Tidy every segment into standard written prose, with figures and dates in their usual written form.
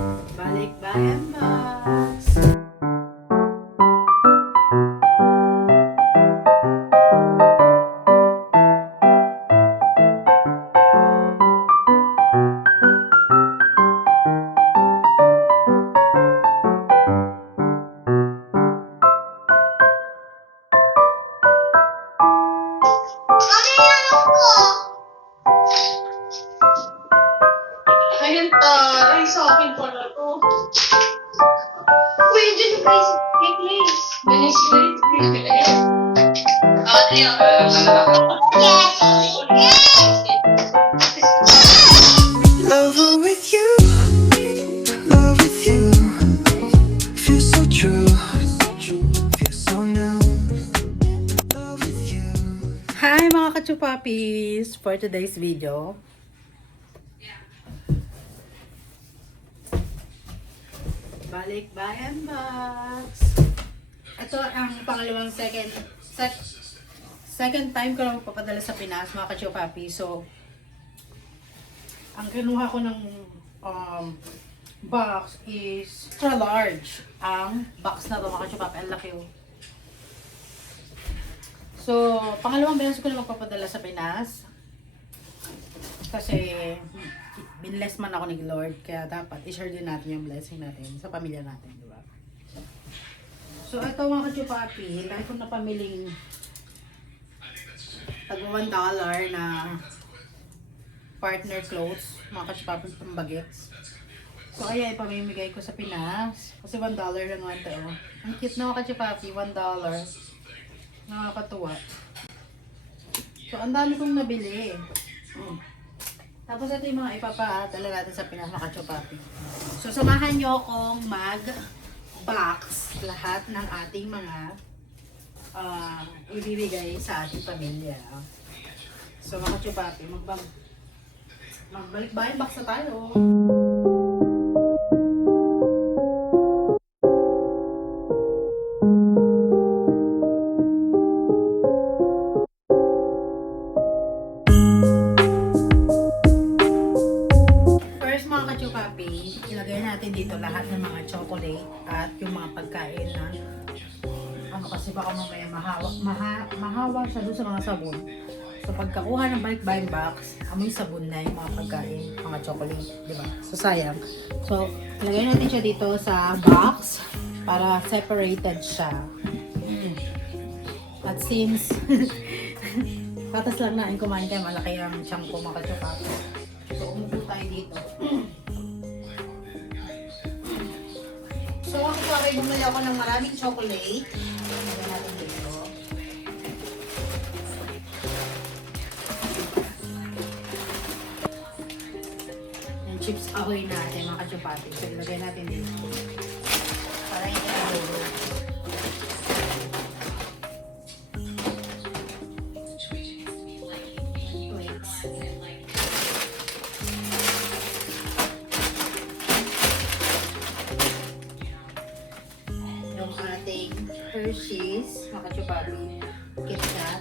Balikbayan Box. Ayan, taray. Sa akin pala to. Uy, dyan yung crazy necklace. Galing si crazy necklace. Lover with you, love with you, feels so true, feels so new. Love with you. Hi mga kachupapis! For today's video, Balikbayan Box. Ito ang pangalawang second time ko lang magpapadala sa Pinas mga kachupapis. So, ang kinuha ko ng box is extra large. Ang box na to mga kachupapis, ang laki oh. So, pangalawang beses ko na magpapadala sa Pinas. Kasi, binless man ako ni Lord. Kaya dapat i-share din natin yung blessing natin sa pamilya natin, di ba? So, ito mga kachupapi, dahil ko napamiling tag $1 na partner clothes, mga kachupapi pambagets. So, ayan, ipamimigay ko sa Pinas. Kasi $1 lang naman ito. Ang cute na mga kachupapi, $1. Nakakatuwa. So, ang dami kong nabili. Tapos ito yung mga ipapadala natin sa Pinas mga kachupapi. So, samahan nyo akong mag-box lahat ng ating mga ibibigay sa ating pamilya. So, mga kachupapi, magbalik-bayan box na tayo. Ilagay natin dito lahat ng mga chocolate at yung mga pagkain na ano kasi baka mamaya mahawa siya doon sa mga sabon. So pagkakuha ng balikbayan box, amoy sabon na yung mga pagkain, mga chocolate, di ba? So sayang. So ilagay natin siya dito sa box para separated siya. At since patas lang na kumain kayo, malaki ang chunk ko mga chocolate. So umupo tayo dito. So, ako po ay bumili ako ng maraming chocolate. Lagyan natin dito. Yung chips ahoy natin, mga kachupati. So, ilagay natin dito. Para hindi nagulog. Hershey's, mga kachupapi, KitKat.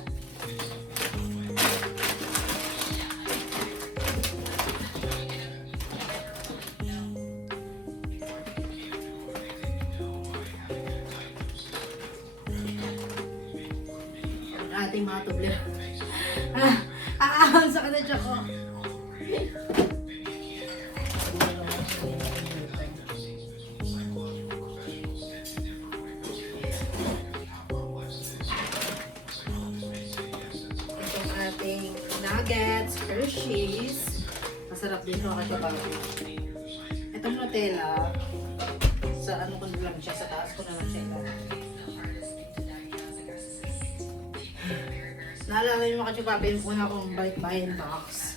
Ang ating mga tubler. Ang sakit na siya ko. Nuggets, Hershey's. Masarap din ito kasi bago. Itong Nutella, sa ano ko na lang siya, sa taas ko na lang siya ilagay. Naalala yung mga kachupapi, yung una kong balikbayan box.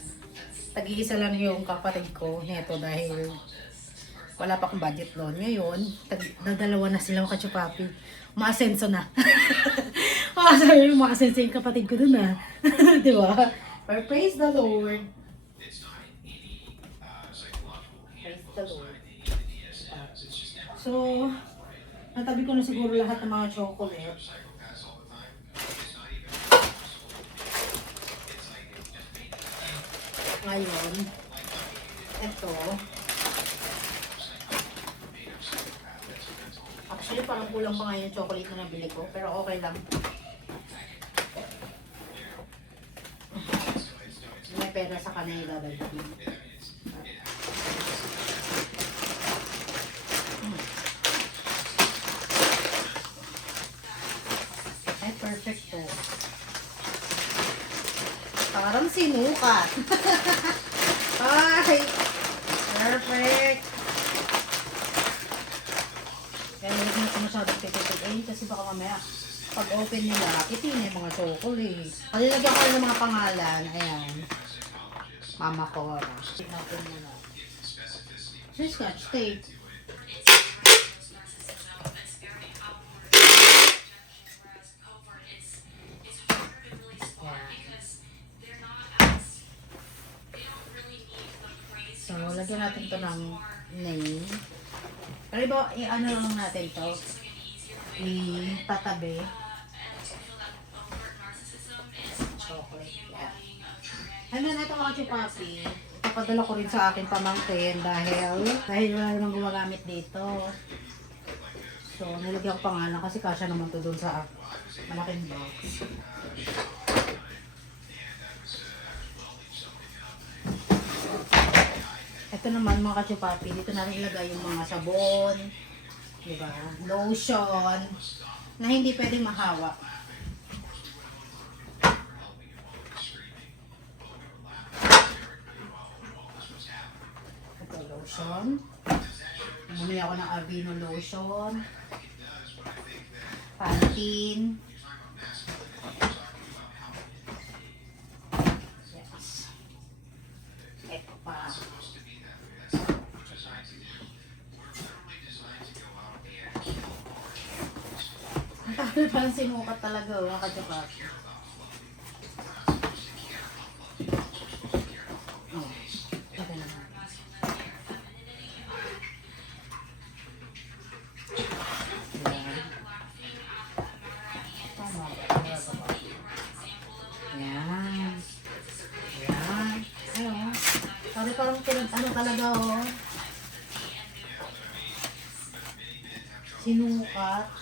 Tag-iisa lang yung kapatid ko neto dahil wala pa akong budget loan. Ngayon, dadalawa na sila mga kachupapi. Maasenso na. Sabi yung maasenso yung kapatid ko dun ah. Diba? But praise the Lord. Praise the Lord. So, natabi ko na siguro lahat ng mga chocolate. Ngayon, ito. parang kulang pa nga yung chocolate na nabili ko. Pero okay lang. May pera sa kanila dadagin. Ay, perfect po. Parang sinukat. Ay, perfect. Kaya hindi ko masyadong titipitin kasi baka mamaya pag open nila, itin yung mga chocolate. Palilagyan ko rin ng mga pangalan. Ayan. Mama Cora. Natin muna. Sa scotch tape. So, lagyan natin to ng name. Pero iba, i-ano lang natin to. I-tatabi. Chocolate. Yeah. And then, ito mga chupapi. Ipapadala ko rin sa akin pamangkin dahil wala namang gumagamit dito. So, nilagyan ko pangalan kasi kasya naman to doon sa malaking box. Ito naman mga kachupapi, dito natin ilagay yung mga sabon, diba? Lotion, na hindi pwedeng mahawa. Ito lotion. Bumili ako ng Aveeno lotion. Pantene. Yes. Ito pa. Ang tagal parang sinukat talaga, mga kachupat. Oh, ito naman. Ayan. Tama ba? Ayan. Ayan. Ayun. Parang ano talaga, oh. Sinukat.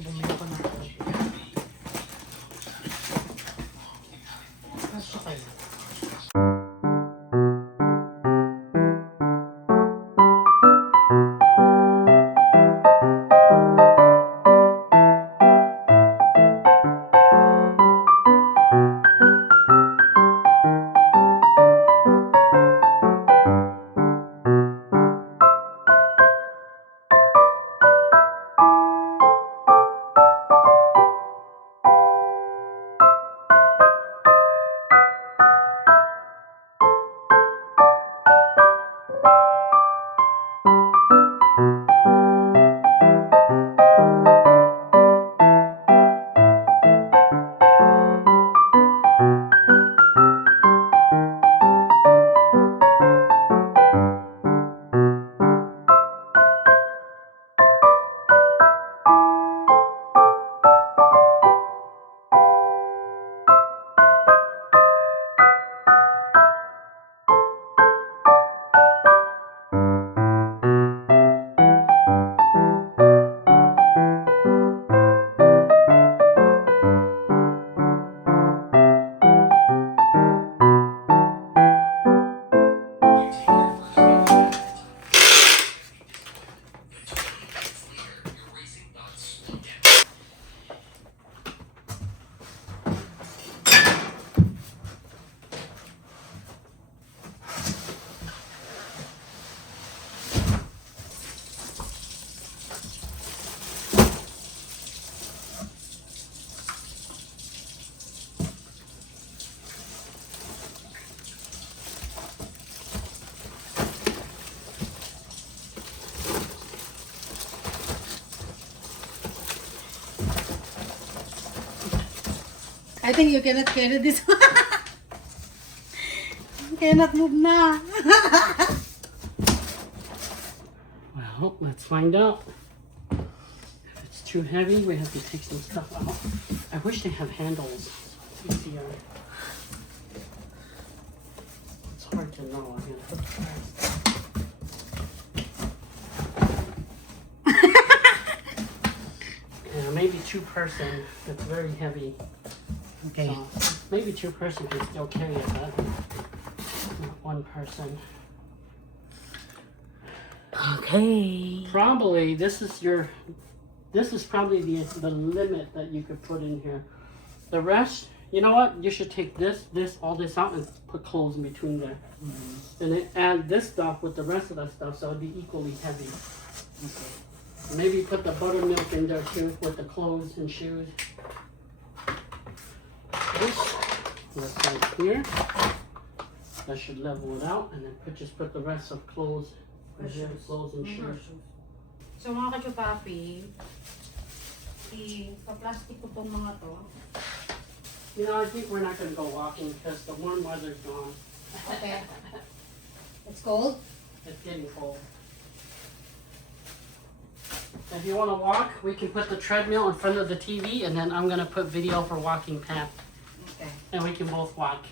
Bumili ko na ito. Kasya kayo. I think you cannot carry this one. You cannot move na. Well, let's find out. too heavy, we have to take some stuff out. I wish they have handles. It's easier. It's hard to know. I'm gonna put the Yeah, maybe two-person. It's very heavy. Okay. So maybe two-person can still carry it, but not one person. Okay. Probably this is probably the limit that you could put in here. The rest, you know what? You should take all this out and put clothes in between there. And then add this stuff with the rest of the stuff so it'd be equally heavy. Okay. Maybe put the buttermilk in there too with the clothes and shoes. This, let's go here. That should level it out, and then just put the rest of clothes in here, clothes and shoes. So mga kachupapi, i-plastic ko tong mga to. You know, I think we're not gonna go walking because the warm weather's gone. Okay. It's cold? It's getting cold. If you want to walk, we can put the treadmill in front of the TV, and then I'm gonna put video for walking Pam, Okay. and we can both walk.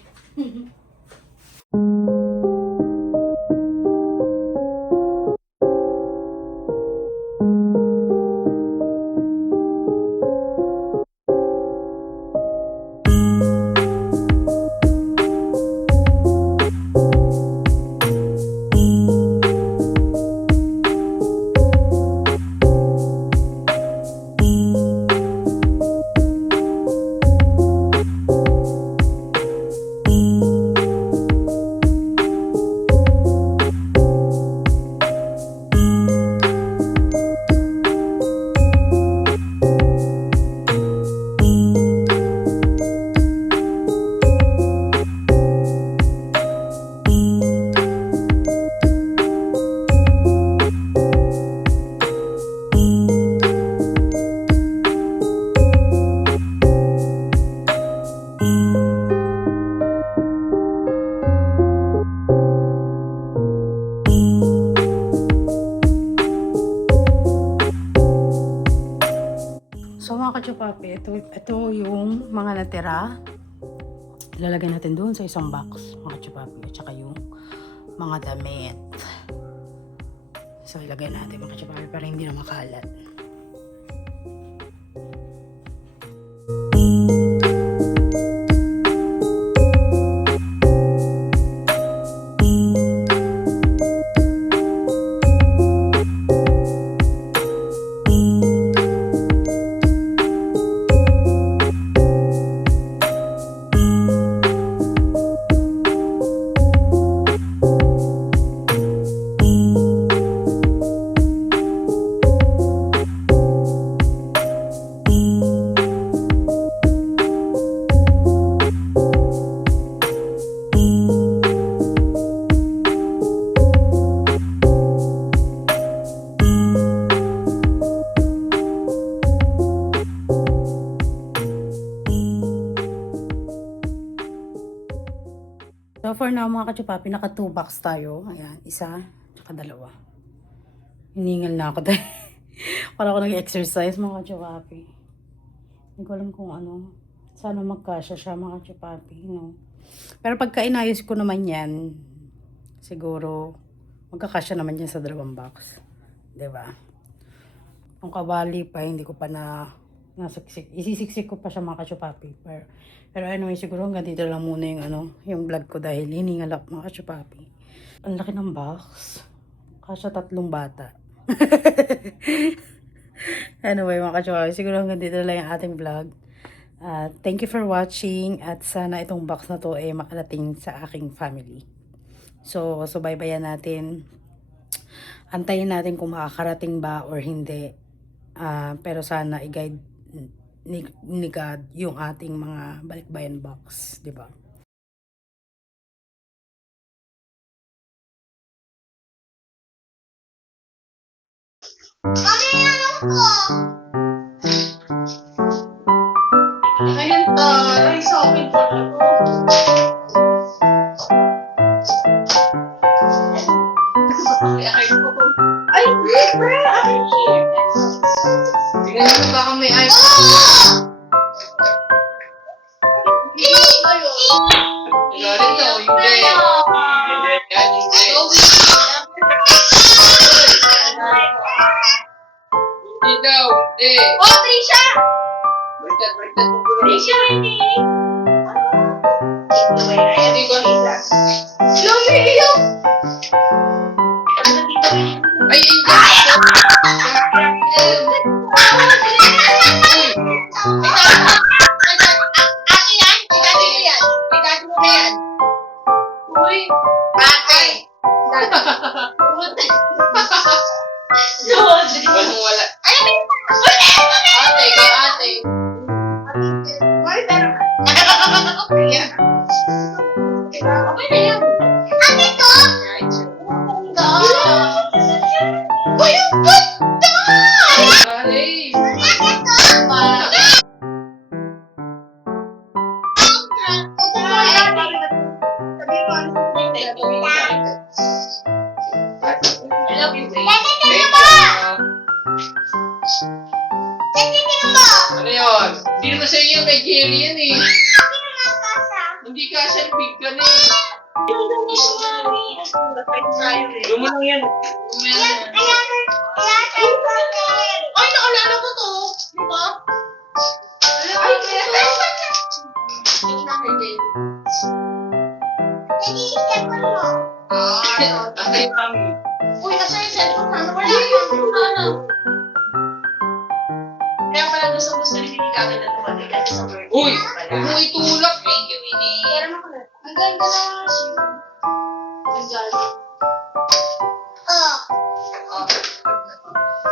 So mga kachupapi, ito yung mga natira. Ilalagay natin doon sa isang box, mga kachupapi. At saka yung mga damit. So ilagay natin mga kachupapi para hindi na makalat. So for now mga kachupapi, naka 2 box tayo. Ayan, isa, tsaka dalawa. Hiningal na ako dahil para ako nag-exercise mga kachupapi. Hindi ko alam kung ano. Sana magkasya siya mga kachupapi, no? Pero pagka inayos ko naman yan, siguro magkakasya naman yan sa 2 box. 'Di ba? Kung kabali pa, hindi ko pa na nasiksik. Isisiksik ko pa siya mga kachupapi. Pero anyway, siguro hanggang dito lang muna yung vlog ko dahil hiningal ako mga kachupapi. Ang laki ng box. Kasya 3 bata. Anyway mga kachupapi, siguro hanggang dito lang yung ating vlog. Thank you for watching at sana itong box na to ay makarating sa aking family. So baybayan natin. Antayin natin kung makakarating ba or hindi. Pero sana i-guide ni God yung ating mga balikbayan box, di ba? Ayan, taray, sa akin po na to. Ay, pre, ay, Ganun na baka may ice. Galit na, o hindi. Hindi, yan, hindi. Hindi daw, hindi. Oh, Trisha! Baliktad mo po. Trisha, hindi. Hindi ko. Lumiyo! Ay, hindi. Ate yan? Ate mo yan? Ate mo na yan? Uy. Ate! Walang wala. Ate, kay ate. Okay na yan. Ate ko! Uy, ang ganda! Ay. I love you, babe. Ano yun? Hindi naman sa inyo, kay Jerry yan eh. Hindi ka siya, big ka na eh. Doon mo lang yan. Ay, nakalala ko to. Di ba? Ay, Ay, mami. Uy, nasa yung cellphone na. Wala ka. Kaya pala gusto ni Pinny kagad na tumagal kasi sa birthday. Uy, huwag mo itulak. Thank you, Winnie. Pero naman. Ang ganda naman siya. Ang ganda.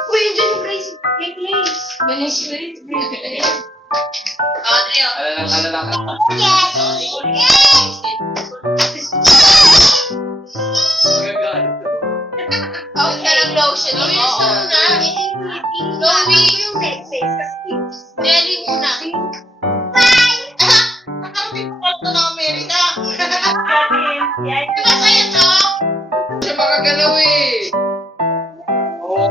Uy, yun yung crazy necklace. Crazy necklace. Adriel. Ano lang. Out ka ng lotion. Gawin mo muna. Gawin yung necklace. Kasi Nelly muna. Bye! Nakarating ko ito ng Amerika. Diba sa'yo to? Siya makagalaw eh. Oo.